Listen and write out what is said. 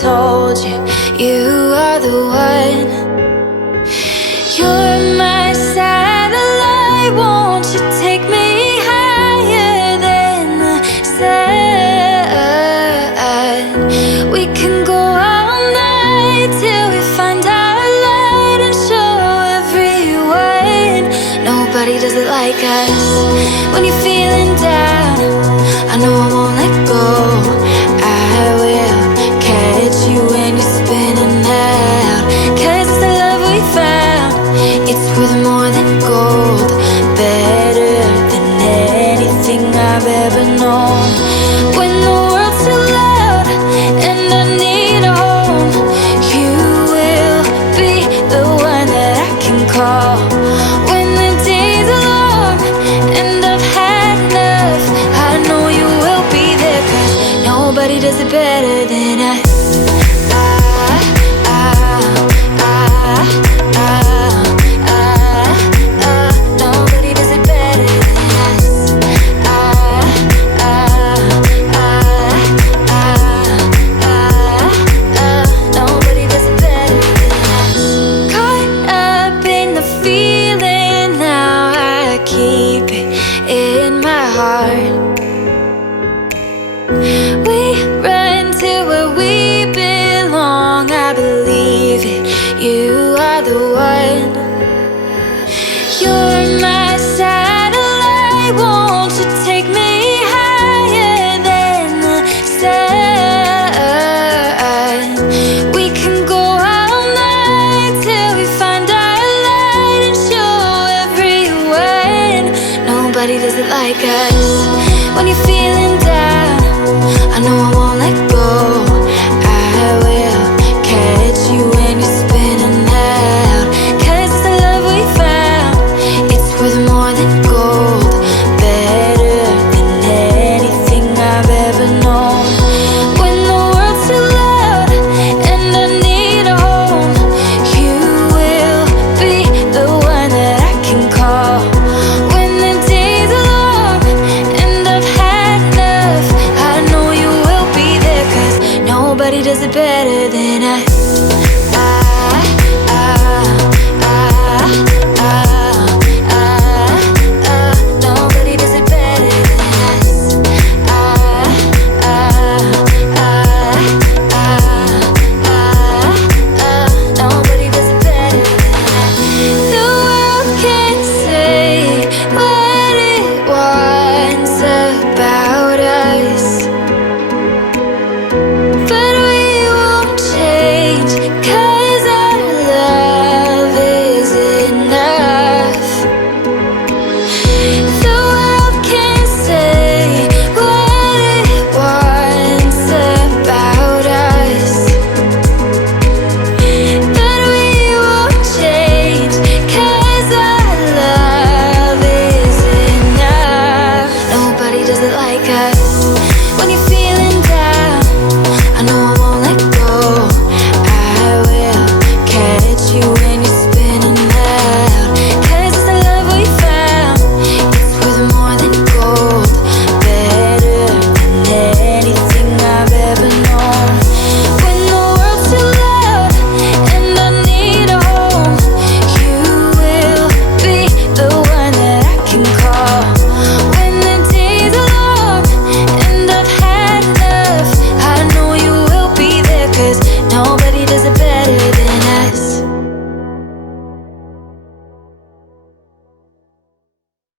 told you, you are the one. You're my satellite, won't you take me higher than the sun? We can go all night till we find our light and show everyone nobody does it like us. When you're feeling down, I know I won't let go. I will catch you when you're spinning out. 'Cause it's the love we found, it's worth more than gold, better than anything I've ever known. When the world's too loud and I need a home, you will be the one that I can call. When the days are long and I've had enough, I know you will be there, 'cause nobody does it better than us. Nobody does it better than us. Nobody does it better than us. Caught up in the feeling, now I keep it in my heart. We run to where we belong, I believe it, you are the one. You're my satellite, won't you take me higher than the sun? We can go all night till we find our light and show everyone nobody does it like us. When you're feeling down, I know I won't let go. I will catch you when you're spinning out. 'Cause it's the love we found, it's worth more than gold, better than anything I've ever known. When the world's too loud and I need a home, you will be the one that I can call. When the days are long and I've had enough, I know you will be there, 'cause nobody does it better than us.